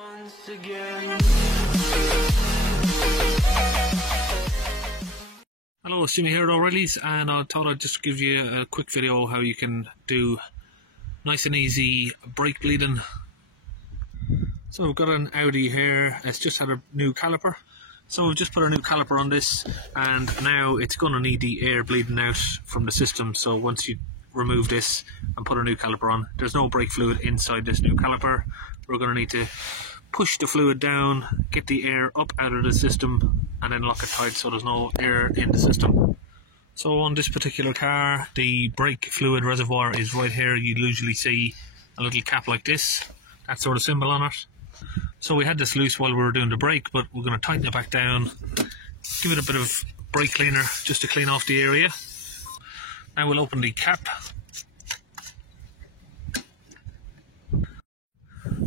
Once again. Hello, it's Jimmy here at O'Reilly's, and I thought I'd just give you a quick video how you can do nice and easy brake bleeding. So we've got an Audi here. It's just had a new caliper, so we've just put a new caliper on this, and now it's going to need the air bleeding out from the system. So once you remove this and put a new caliper on, there's no brake fluid inside this new caliper. We're going to need to push the fluid down, get the air up out of the system, and then lock it tight so there's no air in the system. So on this particular car, the brake fluid reservoir is right here. You usually see a little cap like this, that sort of symbol on it. So we had this loose while we were doing the brake, but we're going to tighten it back down, give it a bit of brake cleaner just to clean off the area. Now we'll open the cap.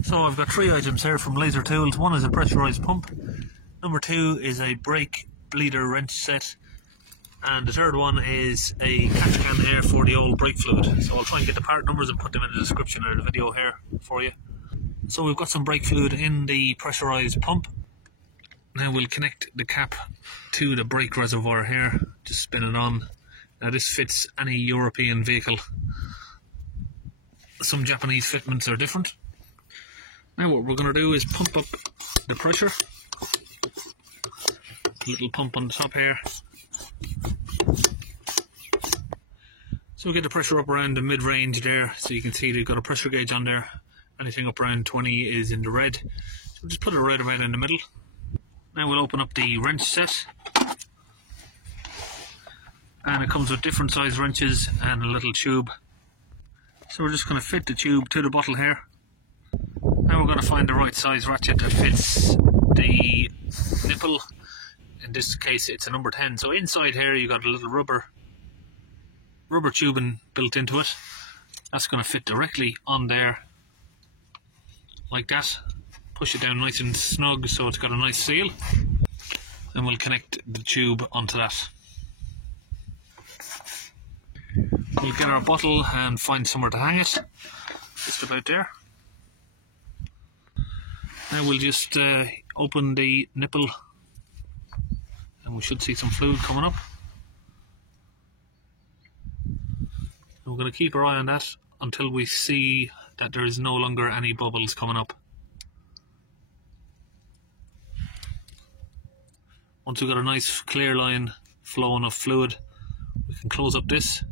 So I've got three items here from Laser Tools. One is a pressurised pump, number two is a brake bleeder wrench set, and the third one is a catch can here for the old brake fluid. So I'll try and get the part numbers and put them in the description of the video here for you. So we've got some brake fluid in the pressurised pump. Now we'll connect the cap to the brake reservoir here, just spin it on. Now this fits any European vehicle. Some Japanese fitments are different. Now what we're going to do is pump up the pressure. A little pump on the top here. So we get the pressure up around the mid-range there, so you can see they've got a pressure gauge on there. Anything up around 20 is in the red. So we'll just put it right about in the middle. Now we'll open up the wrench set. And it comes with different size wrenches and a little tube. So we're just going to fit the tube to the bottle here. Now we're going to find the right size ratchet that fits the nipple. In this case it's a number 10. So inside here you got a little rubber tubing built into it. That's going to fit directly on there like that. Push it down nice and snug so it's got a nice seal. And we'll connect the tube onto that. We'll get our bottle and find somewhere to hang it, just about there. Now we'll just open the nipple and we should see some fluid coming up. And we're going to keep our eye on that until we see that there is no longer any bubbles coming up. Once we've got a nice clear line flowing of fluid, we can close up this.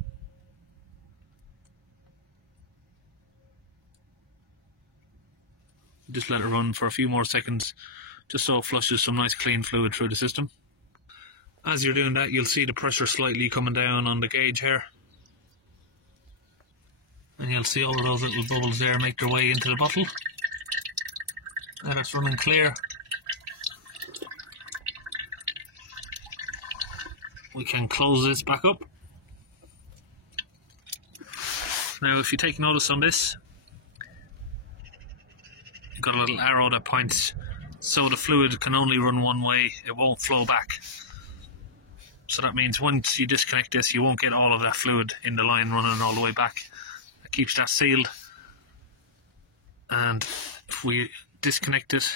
Just let it run for a few more seconds, just so it flushes some nice clean fluid through the system. As you're doing that, you'll see the pressure slightly coming down on the gauge here. And you'll see all of those little bubbles there make their way into the bottle. And it's running clear. We can close this back up. Now if you take notice on this, you've got a little arrow that points, so the fluid can only run one way, it won't flow back. So that means once you disconnect this, you won't get all of that fluid in the line running all the way back. It keeps that sealed, and if we disconnect it,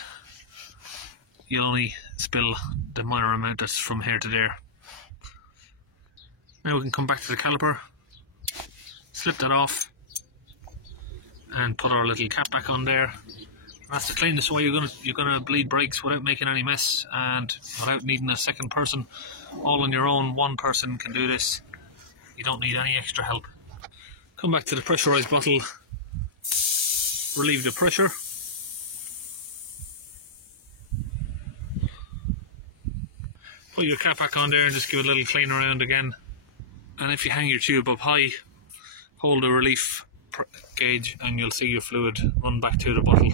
you'll only spill the minor amount that's from here to there. Now we can come back to the caliper, slip that off, and put our little cap back on there. That's the cleanest way you're gonna bleed brakes without making any mess and without needing a second person. All on your own, one person can do this. You don't need any extra help. Come back to the pressurised bottle, relieve the pressure. Put your cap back on there and just give it a little clean around again. And if you hang your tube up high, hold the relief gauge and you'll see your fluid run back to the bottle.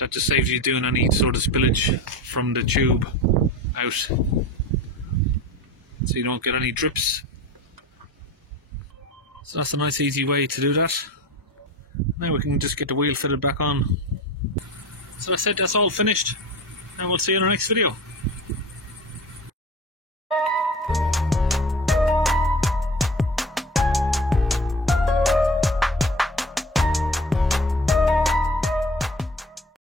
That just saves you doing any sort of spillage from the tube out, so you don't get any drips. So that's a nice easy way to do that. Now we can just get the wheel fitted back on. So that's it, that's all finished. And we'll see you in the next video.